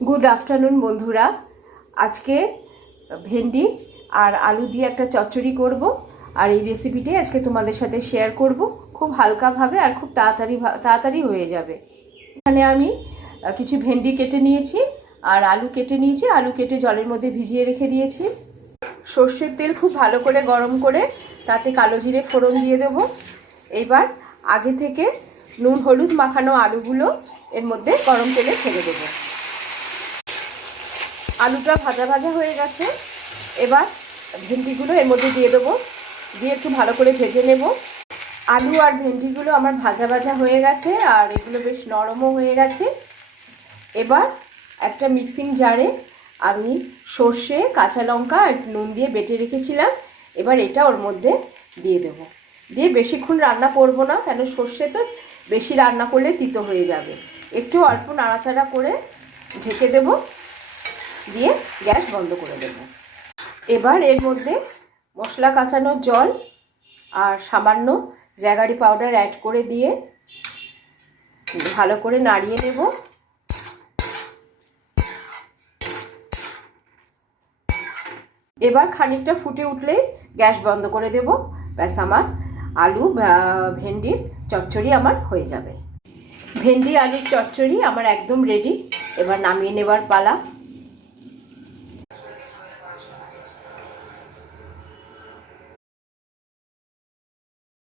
Good afternoon বন্ধুরা। আজকে ভেন্ডি আর আলু দিয়ে একটা চচ্চড়ি করব, আর এই রেসিপিটাই আজকে তোমাদের সাথে শেয়ার করব। খুব হালকাভাবে আর খুব তাড়াতাড়ি হয়ে যাবে। এখানে আমি কিছু ভেন্ডি কেটে নিয়েছি আর আলু কেটে নিয়েছি। আলু কেটে জলের মধ্যে ভিজিয়ে রেখে দিয়েছি। সর্ষের তেল খুব ভালো করে গরম করে তাতে কালো জিরে ফোড়ন দিয়ে দেব। এবার আগে থেকে নুন হলুদ মাখানো আলুগুলো এর মধ্যে গরম তেলে ছেড়ে দেবো। আলুটা ভাজা ভাজা হয়ে গেছে। এবার ভেন্ডিগুলো এর মধ্যে দিয়ে দেবো, দিয়ে একটু ভালো করে ভেজে নেব। আলু আর ভেন্ডিগুলো আমার ভাজা ভাজা হয়ে গেছে আর এগুলো বেশ নরমও হয়ে গেছে। এবার একটা মিক্সিং জারে আমি সর্ষে, কাঁচা লঙ্কা আর নুন দিয়ে বেটে রেখেছিলাম, এবার এটা ওর মধ্যে দিয়ে দেব। দিয়ে বেশিক্ষণ রান্না করব না, কেন সর্ষে তো বেশি রান্না করলে তিতো হয়ে যাবে। একটু অল্প নাড়াচাড়া করে ঢেকে দেব, দিয়ে গ্যাস বন্ধ করে দেব। এবার এর মধ্যে মশলা কাঁচানোর জল আর সামান্য জ্যাগারি পাউডার অ্যাড করে দিয়ে ভালো করে নাড়িয়ে নেব। এবার খানিকটা ফুটে উঠলে গ্যাস বন্ধ করে দেব। ব্যাস, আমার আলু ভেন্ডির চচ্চড়ি আমার হয়ে যাবে। ভেন্ডি আলুর চচ্চড়ি আমার একদম রেডি। এবার নামিয়ে নেবার পালা।